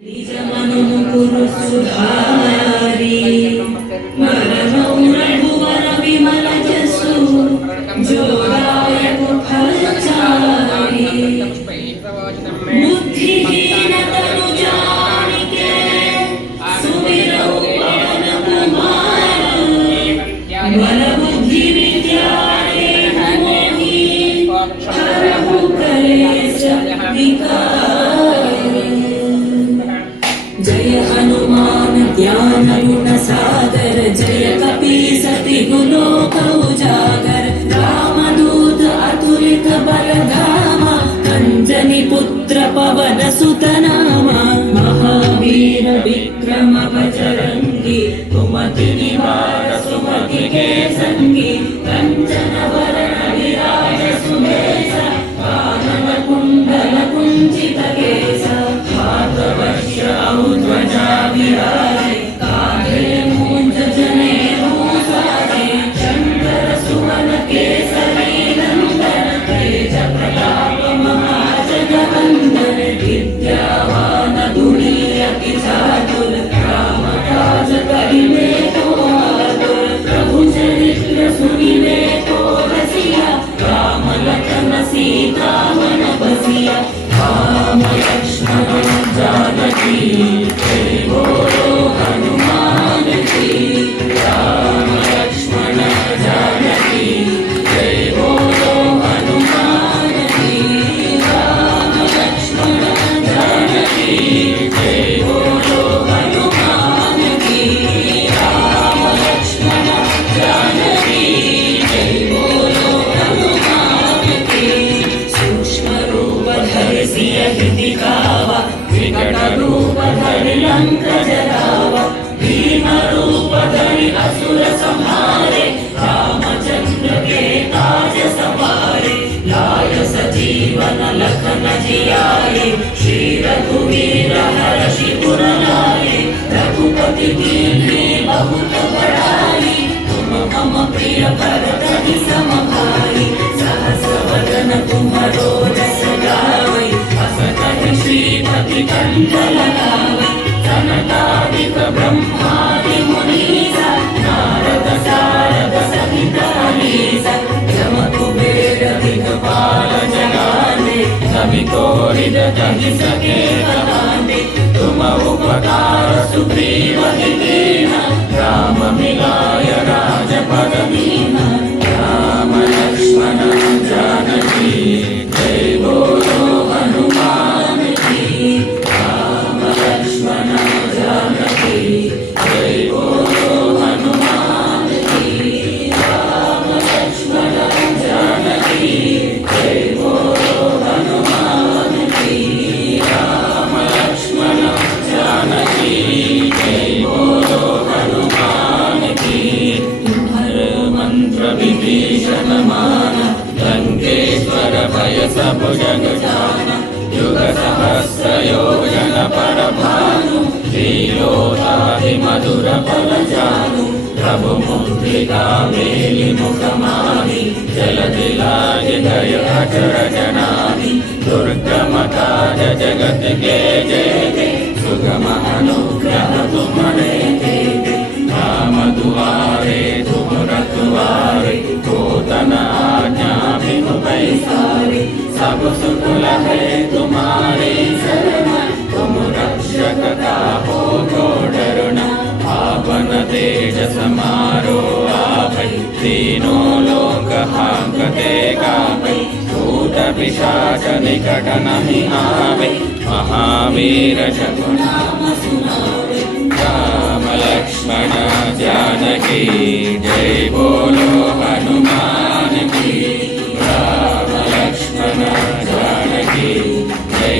నిజమను రఘువీర హర్షి పురనాలి రఘుపతి కీర్తి బహుత బడాలి तुम मम प्रिय भरत समभारी सहसवदन तुम रोज सगावै असकन श्रीपति कंदलनावै ಕೋರಿದ ಕಲಿಸಗೆ ತುಮ ಉಪಕಾರ ಸುಗ್ರೀವ ನಿಧೇನ ರಾಮ ಮಿಲಾಯ ರಾಜ ಪದವೀನ ರಾಮ ಲಕ್ಷ್ಮಣ भयसभुजगजानं युगसहस्रयोजनपरभानु श्रीयोताधिमधुरपरजानु प्रभुमुद्रिका मेलिमुखमामि जलदिलायचरजनामि दुर्गमता जगति के जयते सुगमहनुग्रहतु मनेते रामदुवारे धुमुरद्वारे कोतना सारी, सब सुकुल है तुम्हारी शरण तुम रक्षक का हो तो डरुना। आपन तेज समारो आप तीनों लोक हाकते कापै भूत पिशाच निकट नहीं आवे। महावीर जगुनाम सुनावे। राम लक्ष्मण, जानकी, जय बोलो हनुमान।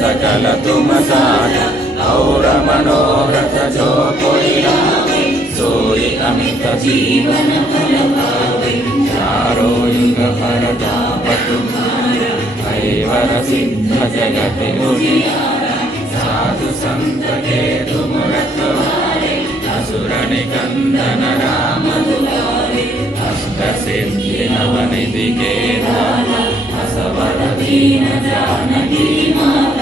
सकल तुम सारा और मनोरथ जो कोई लावे सोई अमित जीवन फल पावे चारो युग फल तापतु ऐवर सिद्ध जगत उजियारा साधु संत के तुम रखवारे असुर निकंदन राम दुलारे अष्ट सिद्धि नवनिधि के दाता असवर दीन जानकी माता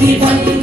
一班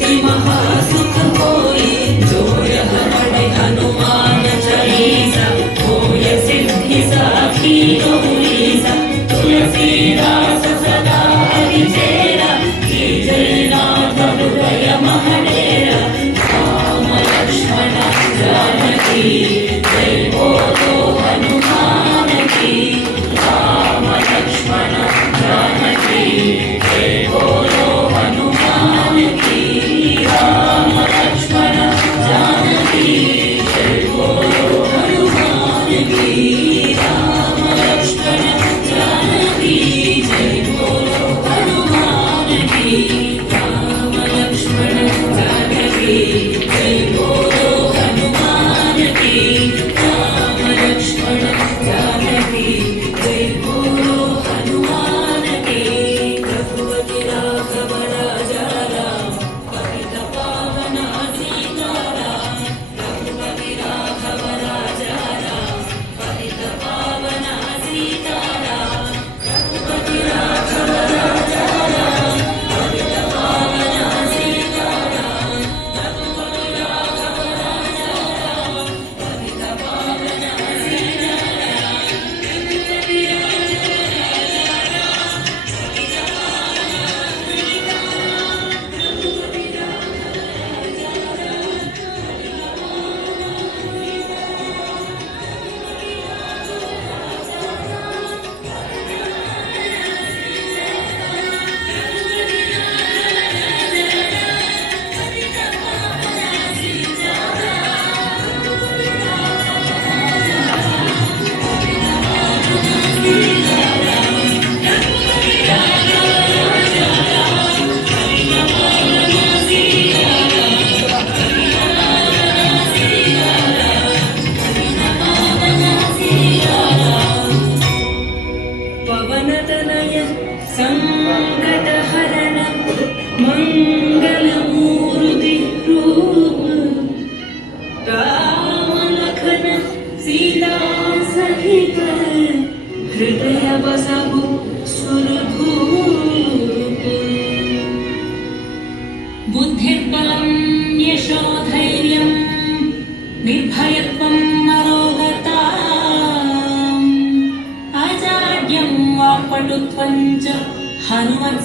हनुमत्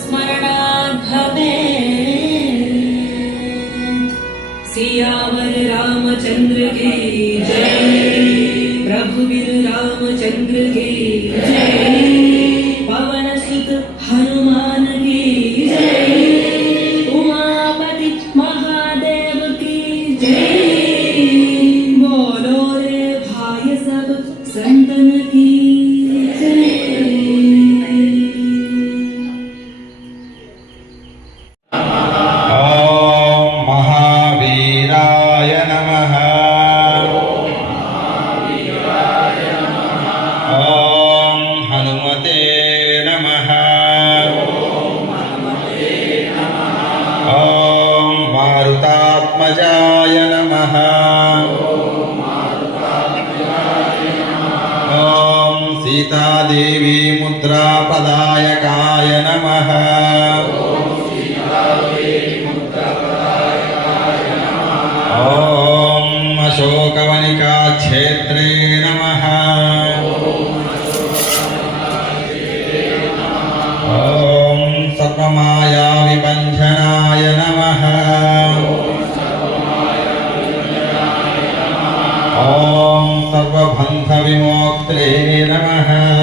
भवेत् सियावर रामचन्द्र के जय। प्रभुविर रामचन्द्र के सीतादेवी मुद्रापदायकाय नमः ॐ अशोकवनिकाक्षेत्रे श्रीगुरुपरब्रह्मणे नमः।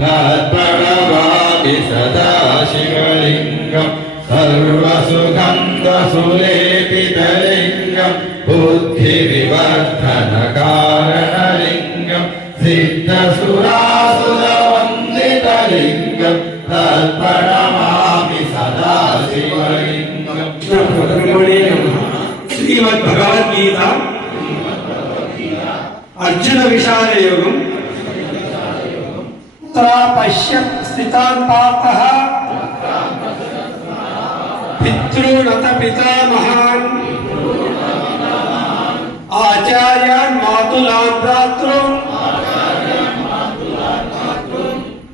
शिवलिङ्गं तर्पणमामि सदा शिवलिङ्गं सर्वसुगन्धसुलेपितलिङ्गं बुद्धिविवर्धनकारणलिङ्गं పశ్య స్థితాన్ పాప పితృనత పితామహాన్ ఆచార్యాన్ మాతులాన్ భ్రాతృన్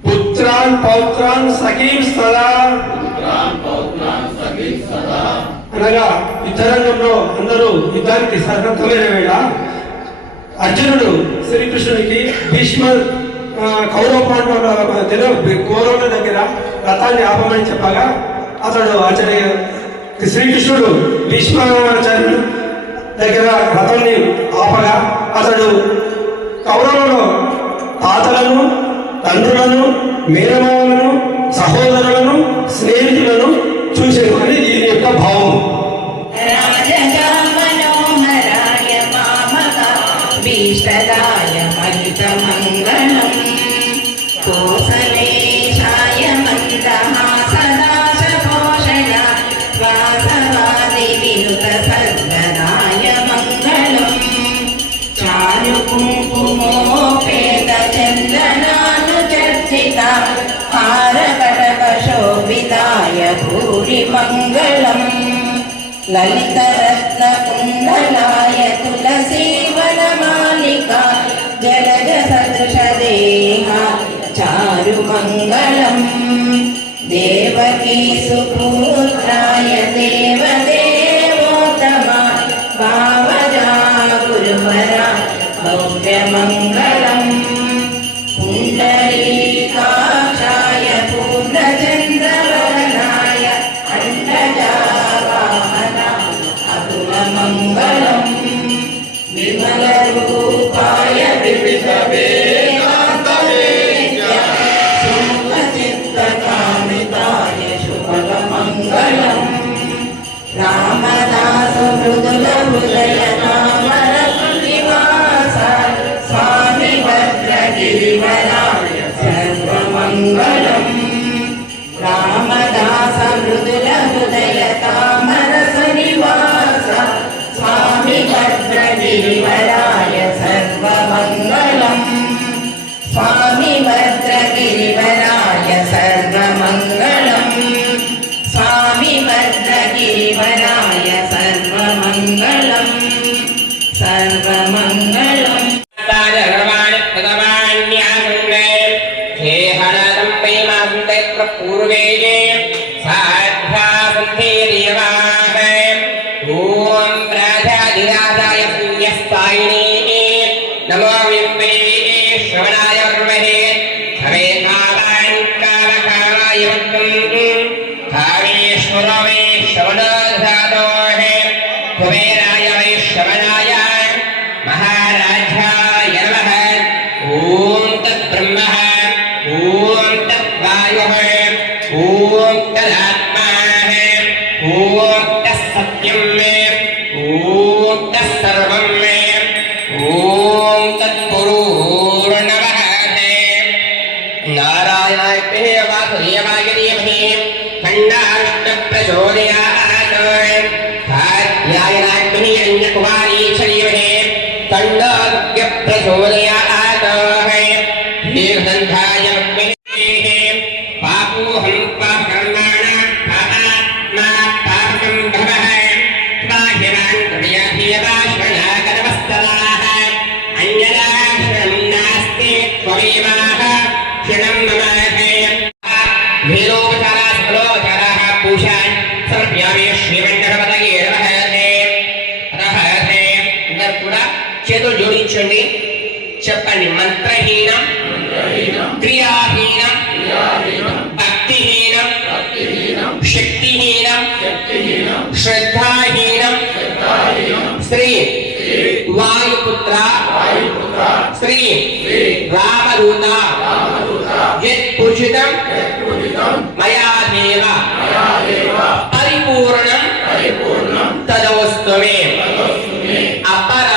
పుత్రాన్ పౌత్రాన్ సఖీం సదా అనగా యుద్ధరంగంలో అందరూ యుద్ధానికి సన్నద్ధమైన వేళ అర్జునుడు శ్రీకృష్ణునికి భీష్మ కౌరవ పాండవుల మధ్యలో కౌరవుల దగ్గర రథాన్ని ఆపమని చెప్పగా అతడు ఆచార్య శ్రీకృష్ణుడు భీష్మాచార్యుడు దగ్గర రథాన్ని ఆపగా అతడు కౌరవులు తాతలను తండ్రులను మేనమామలను సహోదరులను స్నేహితులను చూసేది అని దీని యొక్క భావం. లలిత రత్న కుండలాయ తులసీవన మాలిక జలజ సదృశ దేహ చారు మంగళం దేవకీ సుపూత్రాయ దేవదేవోత్తమ భావజా గురువర భవ్యమంగళ Viva la స్థాయిని నమో వింబే శ్రవణాయ విమహే సమే కాలాయ కాలకాలాయ వక్తం కాళేశ్వరమే Gloria वायुपुत्र। श्री रामदूत। यत्पूजितं मया देव परिपूर्णं अपराध।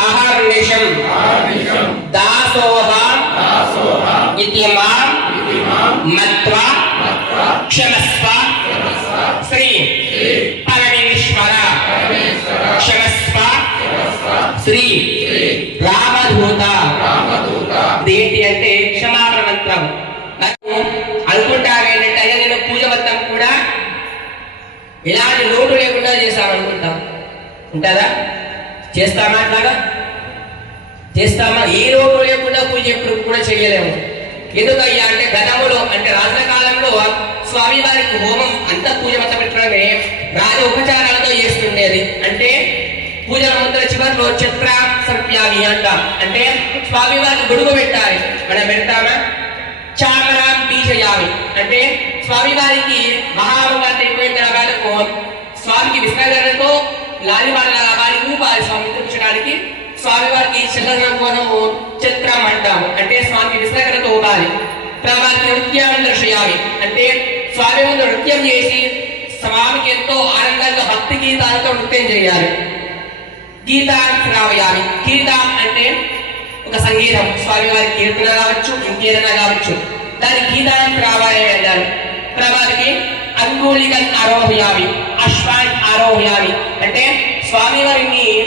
अहर्निशं मत्वा। क्षमस्व। ఇలాంటి లోటు లేకుండా చేస్తామనుకుంటాం ఉంటుందా చేస్తామా అట్లాగా? చేస్తామా? ఏ లోటు లేకుండా పూజ ఎప్పుడు కూడా చేయలేము. ఎందుకయ్యా అంటే గతంలో అంటే రాజుల కాలంలో స్వామి వారికి హోమం అంత పూజ మొత్తం పెట్టడమే రాజ ఉపచారాలతో చేస్తుండేది. అంటే పూజల ముందర చివరిలో చిత్ర సర్ప్యామి అంటాం. అంటే స్వామి వారికి గొడుగు పెట్టాలి. మనం పెడతామా? చామరాం బీజయామి. అంటే స్వామి వారికి మహాభారత అయిపోయిన తర్వాత స్వామికి విశ్వగరణతో లాలి వాళ్ళ వారికి ఊపాలి స్వామి కూర్చోడానికి స్వామి వారికి చల్లదనం చిత్రం అంటాము అంటే స్వామికి విశ్వగరణతో ఊపాలి. తర్వాత నృత్యాన్ని దర్శయాలి అంటే స్వామి ముందు నృత్యం చేసి స్వామికి ఎంతో ఆనందంగా భక్తి గీతాలతో నృత్యం చేయాలి. గీతాన్ని శ్రావయాలి గీతం అంటే ఒక సంగీతం. స్వామి వారి కీర్తన కావచ్చు ఇంకేదైనా కావచ్చు. దాని గీతాన్ని ప్రావాయం అంటారు. ప్రభావికి అంగుళికన్ ఆరోహయామి అశ్వాన్ ఆరోహయామి. అంటే స్వామి వారిని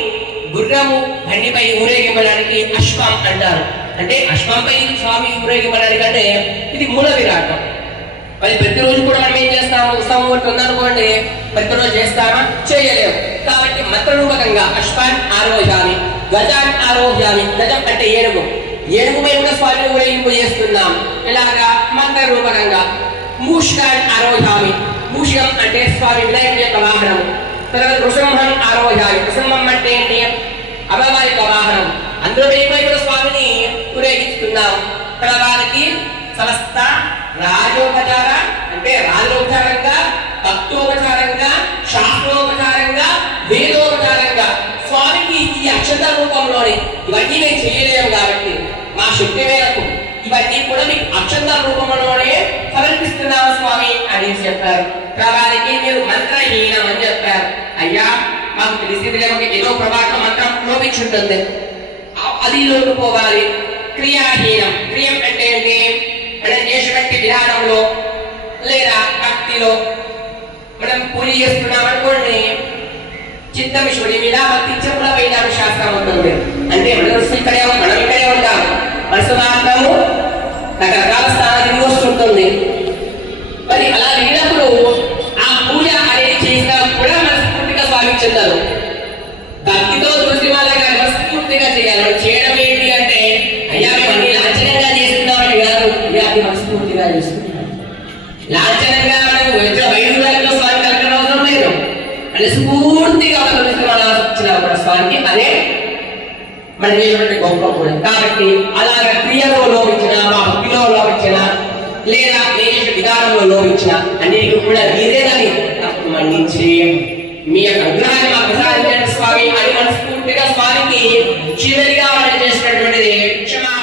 గుర్రము బండిపై ఊరేగింపడానికి అశ్వం అంటారు. అంటే అశ్వంపై స్వామి ఊరేగింపడానికి అంటే ఇది మూల విరాటం మరి ప్రతిరోజు కూడా మనం ఏం చేస్తాము? ఉత్సవం ఒకటి ఉందనుకోండి ప్రతిరోజు చేస్తామా? చేయలేము. కాబట్టి మంత్రరూపకంగా అశ్వాన్ ఆరోహ్యామి గజాన్ ఆరోహ్యామి గజం అంటే ఏనుగు. ఏనుగు మీద కూడా స్వామిని ఊరేగింపు చేస్తున్నాం. ఇలాగా మంత్రరూపకంగా. మూషికాన్ ఆరోహ్యామి. మూషికం అంటే స్వామి వినాయకుడి యొక్క వాహనం తర్వాత నృసింహం ఆరోహ్యామి. నృసింహం అంటే ఏంటి? అమ్మవారి యొక్క వాహనం. అందులో వేపై కూడా స్వామిని ఊరేగిస్తున్నాం వారికి సమస్త రాజోపచార అంటే రాజోపచారంగా భక్తోపచారంగా శాస్త్రోపచారంగా వేదోపచారంగా స్వామికి ఈ అక్షత రూపంలోని ఇవన్నీ మేము చేయలేము కాబట్టి మా శక్తి మేరకు ఇవన్నీ కూడా మీకు అక్షంత రూపంలోనే సమర్పిస్తున్నాము స్వామి అని చెప్పారు. ప్రభానికి మీరు మంత్రహీనం అని చెప్పారు. అయ్యా మాకు తెలిసింది లేక ఏదో ప్రభాత మంత్రం లోపించుంటుంది. ఆ- అది లోటుపోవాలి క్రియాహీనం. క్రియం అంటే ఏంటి? మనం చేసినట్టు విధానంలో లేదా భక్తిలో మనం పూజ చేస్తున్నాం అనుకోండి చిత్తం శివుడి మీద భక్తి చెప్పుల పైన శాస్త్రం ఉంటుంది. అంటే మనం ఇక్కడే మనం ఇక్కడే ఉంటాం మనసు మాత్రము రకరకాల స్థానానికి వస్తుంటుంది మరి అలా లేనప్పుడు మన గొప్ప కూడా. కాబట్టి అలాగ క్రియలో లోపించిన మా భక్తిలో లోపించిన లేదా నేను విధానంలో లోపించిన అన్నిటికీ కూడా మీరేనని తప్పు మన్నించి మీ యొక్క అనుగ్రహాన్ని మాకు ప్రసాదించండి స్వామి. అని మనస్ఫూర్తిగా స్వామికి చివరిగా వాళ్ళు చేసినటువంటిది క్షమా